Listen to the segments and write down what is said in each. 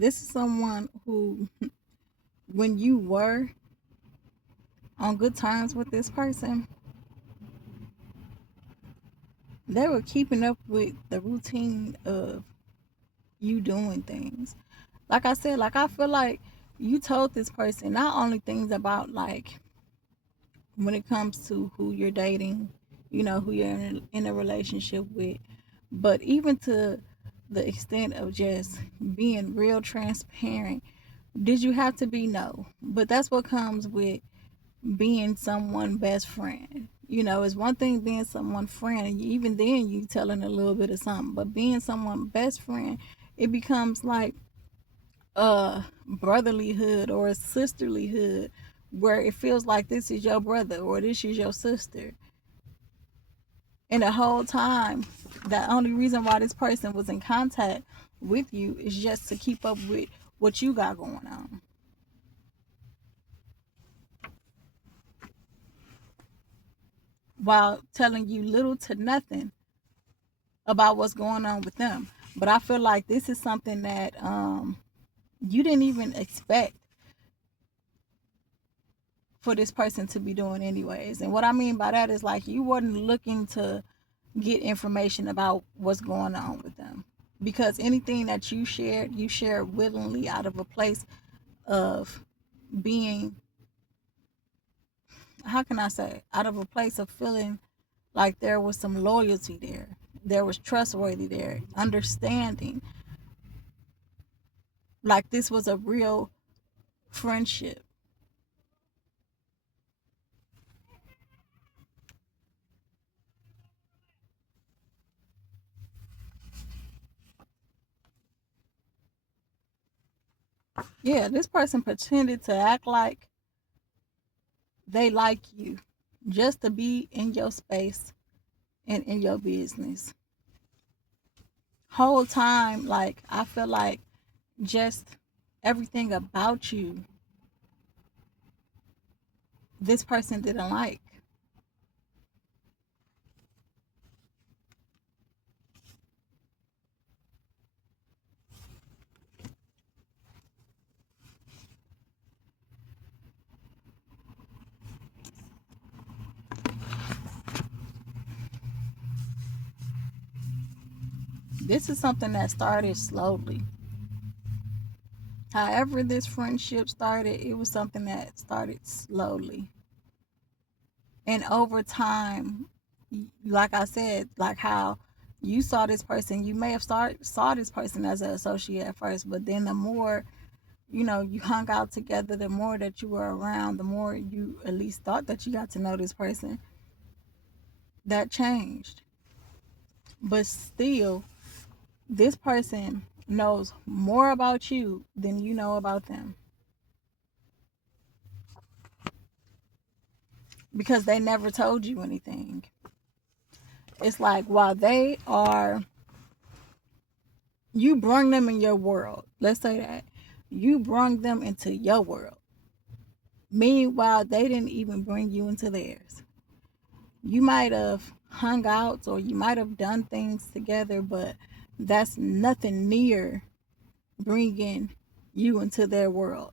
This is someone who, when you were on good terms with this person, they were keeping up with the routine of you doing things. Like I said, like I feel like you told this person not only things about like when it comes to who you're dating, who you're in a relationship with, but even to the extent of just being real transparent. Did you have to be? No, but that's what comes with being someone best friend. It's one thing being someone friend, and even then you telling a little bit of something. But being someone best friend, it becomes like a brotherlyhood or a sisterlyhood, where it feels like this is your brother or this is your sister. And the whole time, the only reason why this person was in contact with you is just to keep up with what you got going on, while telling you little to nothing about what's going on with them. But I feel like this is something that you didn't even expect for this person to be doing anyways. And what I mean by that is like you wasn't looking to get information about what's going on with them, because anything that you shared willingly out of a place of being, how can I say, out of a place of feeling like there was some loyalty there, there was trustworthy there, understanding, like this was a real friendship. Yeah, this person pretended to act like they like you just to be in your space and in your business. Whole time, like I feel like just everything about you, this person didn't like. This is something that started slowly. However, this friendship started, it was something that started slowly. And over time, like I said, like how you saw this person, you may have saw this person as an associate at first, but then the more you hung out together, the more that you were around, the more you at least thought that you got to know this person, that changed. But still, this person knows more about you than you know about them, because they never told you anything. It's like while they are, you bring them in your world. Let's say that you bring them into your world. Meanwhile, they didn't even bring you into theirs. You might have hung out or you might have done things together, but that's nothing near bringing you into their world.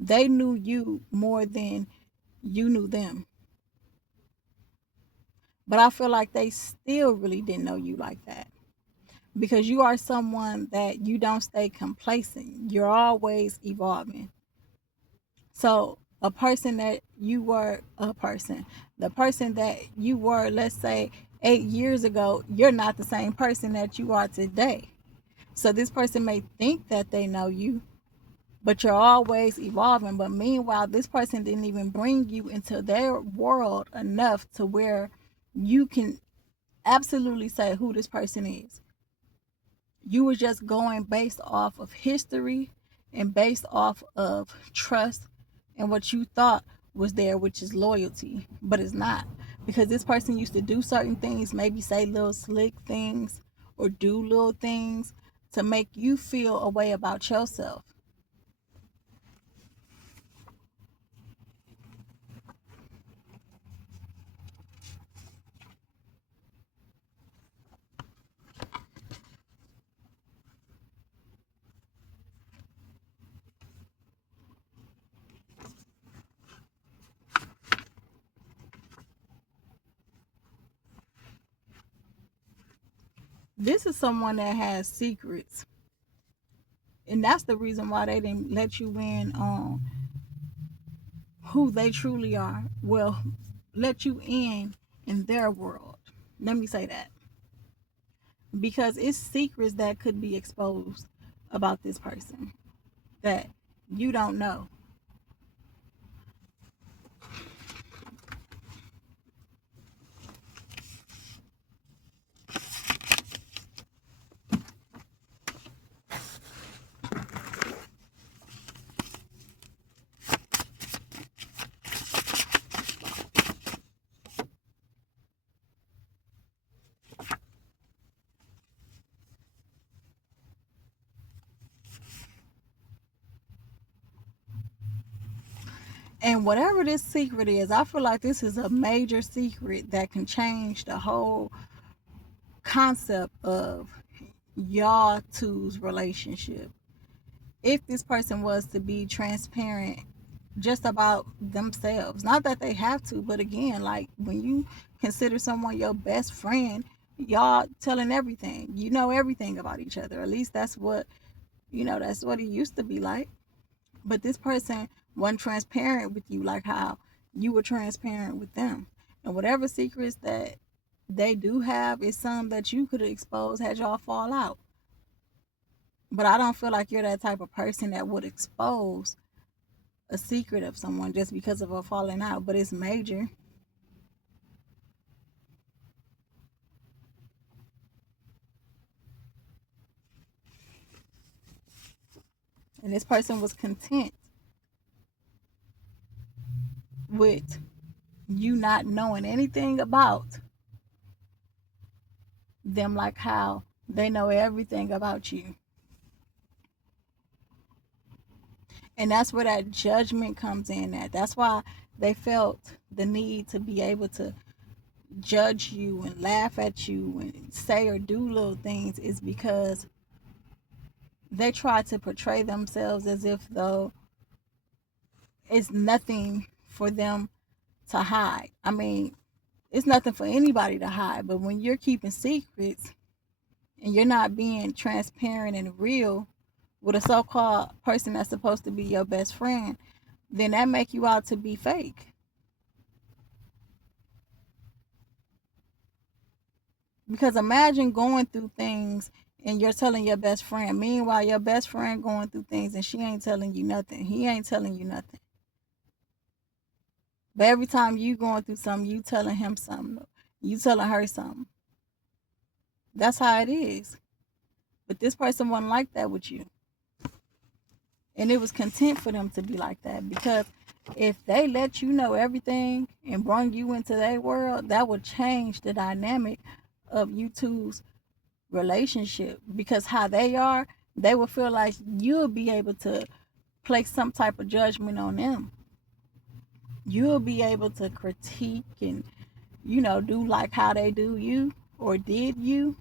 They knew you more than you knew them. But I feel like they still really didn't know you like that, because you are someone that you don't stay complacent. You're always evolving. So, the person that you were, let's say, 8 years ago, you're not the same person that you are today. So, this person may think that they know you, but you're always evolving. But meanwhile, this person didn't even bring you into their world enough to where you can absolutely say who this person is. You were just going based off of history and based off of trust and what you thought was there, which is loyalty, but it's not, because this person used to do certain things, maybe say little slick things or do little things to make you feel a way about yourself. This is someone that has secrets, and that's the reason why they didn't let you in on who they truly are. Well, let you in their world. Let me say that, because it's secrets that could be exposed about this person that you don't know. And whatever this secret is, I feel like this is a major secret that can change the whole concept of y'all two's relationship. If this person was to be transparent just about themselves, not that they have to, but again, like when you consider someone your best friend, y'all telling everything. You know everything about each other. At least that's what, that's what it used to be like. But this person wasn't transparent with you like how you were transparent with them. And whatever secrets that they do have is some that you could expose had y'all fall out. But I don't feel like you're that type of person that would expose a secret of someone just because of a falling out. But it's major. And this person was content with you not knowing anything about them like how they know everything about you. And that's where that judgment comes in at. That's why they felt the need to be able to judge you and laugh at you and say or do little things, is because they try to portray themselves as if though it's nothing for them to hide. I mean, it's nothing for anybody to hide, but when you're keeping secrets and you're not being transparent and real with a so-called person that's supposed to be your best friend, then that make you out to be fake. Because imagine going through things and you're telling your best friend. Meanwhile, your best friend going through things and she ain't telling you nothing. He ain't telling you nothing. But every time you going through something, you telling him something. You telling her something. That's how it is. But this person wasn't like that with you. And it was content for them to be like that, because if they let you know everything and bring you into their world, that would change the dynamic of you two's relationship. Because how they are, they will feel like you'll be able to place some type of judgment on them. You'll be able to critique and, do like how they do you or did you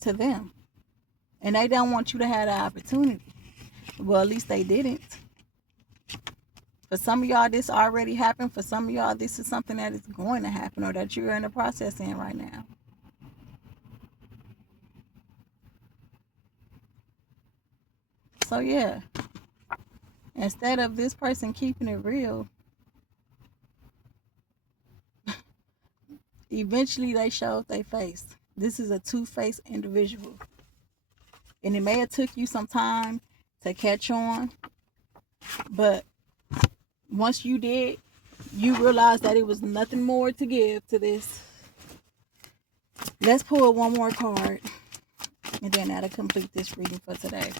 to them. And they don't want you to have the opportunity. Well, at least they didn't. For some of y'all, this already happened. For some of y'all, this is something that is going to happen or that you're in the process in right now. So, yeah, instead of this person keeping it real, eventually they showed their face. This is a two-faced individual. And it may have took you some time to catch on, but once you did, you realized that it was nothing more to give to this. Let's pull one more card, and then that'll complete this reading for today.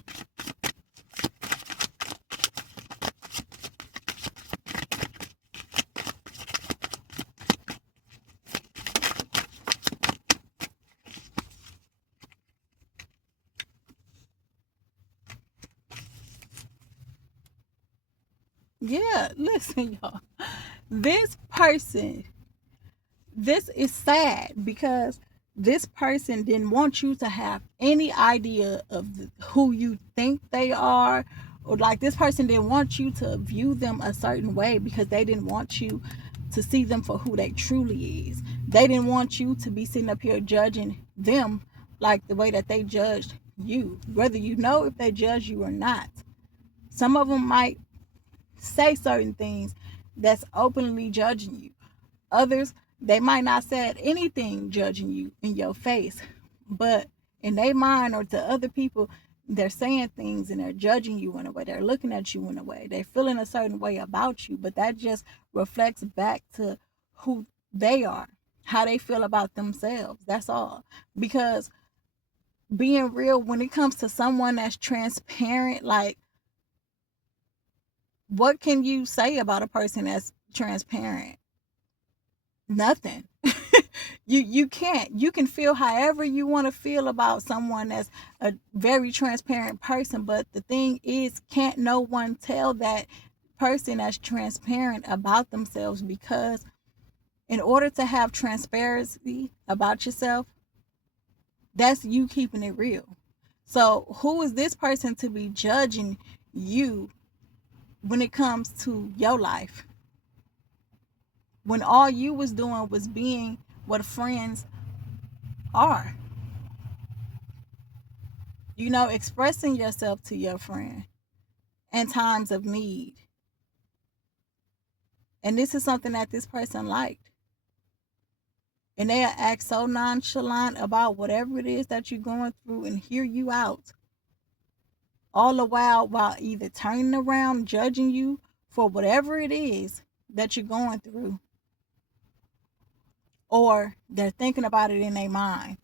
Yeah, listen, y'all. This person, this is sad because this person didn't want you to have any idea of who you think they are, or like this person didn't want you to view them a certain way because they didn't want you to see them for who they truly is. They didn't want you to be sitting up here judging them like the way that they judged you, whether you know if they judge you or not. Some of them might say certain things that's openly judging you. Others, they might not say anything judging you in your face, but in their mind or to other people, they're saying things and they're judging you in a way. They're looking at you in a way. They're feeling a certain way about you, but that just reflects back to who they are, how they feel about themselves. That's all. Because being real, when it comes to someone that's transparent, like, what can you say about a person that's transparent? Nothing. You can't. You can feel however you want to feel about someone that's a very transparent person, but the thing is, can't no one tell that person that's transparent about themselves? Because in order to have transparency about yourself, that's you keeping it real. So who is this person to be judging you when it comes to your life, when all you was doing was being what friends are? Expressing yourself to your friend in times of need. And this is something that this person liked. And they'll act so nonchalant about whatever it is that you're going through and hear you out. All the while either turning around, judging you for whatever it is that you're going through, or they're thinking about it in their mind,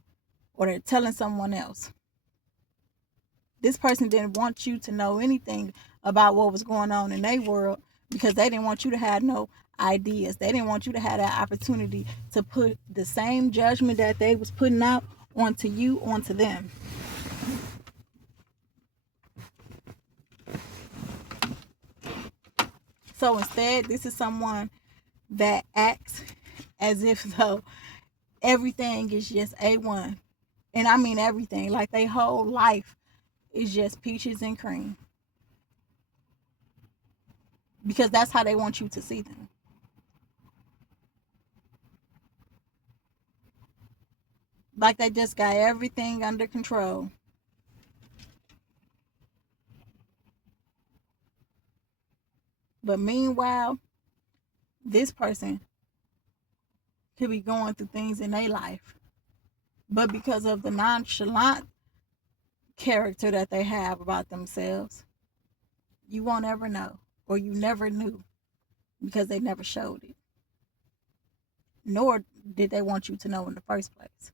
or they're telling someone else. This person didn't want you to know anything about what was going on in their world because they didn't want you to have no ideas. They didn't want you to have that opportunity to put the same judgment that they was putting out onto you, onto them. So instead, this is someone that acts as if though everything is just A1. And I mean everything. Like their whole life is just peaches and cream. Because that's how they want you to see them. Like they just got everything under control. But meanwhile, this person could be going through things in their life. But because of the nonchalant character that they have about themselves, you won't ever know, or you never knew, because they never showed it. Nor did they want you to know in the first place.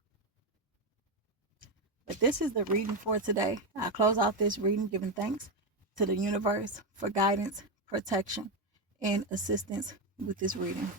But this is the reading for today. I close out this reading giving thanks to the universe for guidance, protection, and assistance with this reading.